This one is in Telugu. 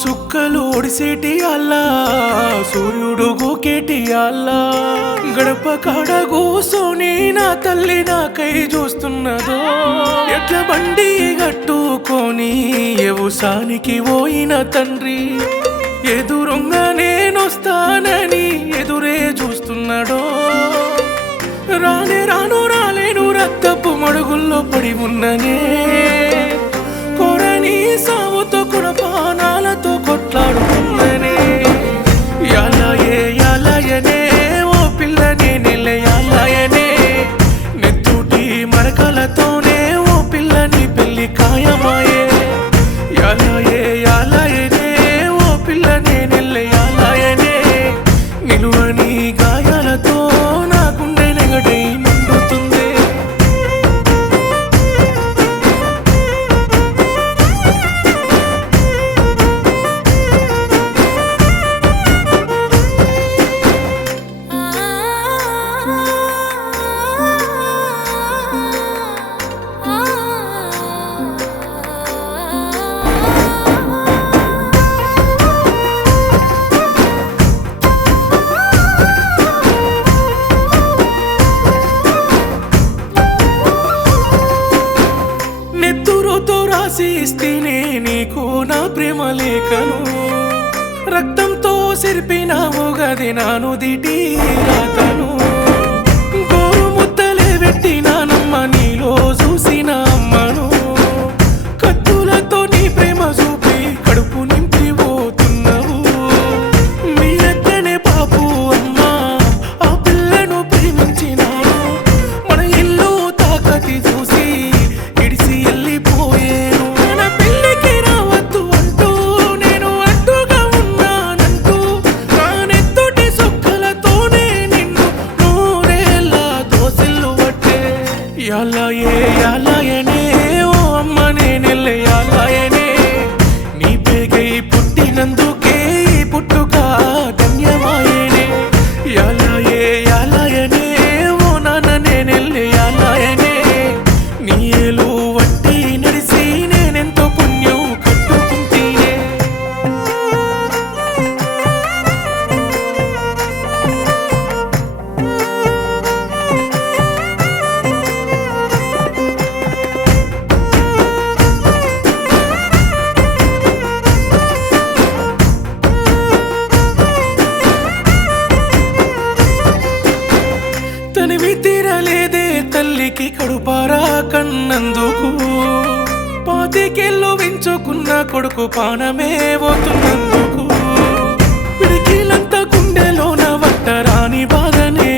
సుక్కలు ఒడిసేటి అల్లా సూర్యుడు గోకేటి అల్లా గడప కాడ కూసోని నా తల్లి నాకై చూస్తున్నదో ఎట్ల బండి కట్టుకొని వ్యవసానికి పోయిన తండ్రి ఎదురుంగా నేనొస్తానని ఎదురే చూస్తున్నాడో రాలేను రక్తపు మడుగుల్లో పడి ఉన్ననే కొరని సావుతో కుణపానాలతో కొట్లాడుతున్ననే యాలయనే ఓ పిల్ల నేనెల్లె యాలయనే నెత్తుటి మరకలతోనే ఓ పిల్లని పెళ్లి ఖాయమాయే యాలయనే ఓ పిల్ల నేనెల్లె యాలయనే నిలువని గాయాలతో నా గుండె నెగడై మండుతుంది. రాసిస్తేనే నీకు నా ప్రేమ లేఖను రక్తంతో సిరిపినావు గది నాను దిటి రాతను గోరు ముద్దలే పెట్టినానమ్మ నీలో చూసిన అమ్మను కత్తులతో నీ ప్రేమ చూపి కడుపు నింపి పోతున్నావు మీ ఎక్కనే పాపు అమ్మ ఆ పిల్లను ప్రేమించినాను మన ఇల్లు తాకతి చూసి ఇడిసి వెళ్ళిపోయేను యాలయనే ఓ అమ్మ నేనెల్లె యాలయనే నీ పేగై పుట్టినందుకే పుట్టుక ధన్యమాయనే యాలయనే ఓ నాన్న నేనెల్లె యాలయనే నీ ఏలు వట్టి నడిసి నేనెంతో పుణ్యం కట్టుకుంటేనే. తనివి తీరలేదే తల్లికి కడుపారా కన్నందుకు పాతికేళ్ళు వెంచుకున్న కొడుకు పానమే పోతున్నందుకు పిడికిలంతా గుండెలోన వట్టరాని బాధనే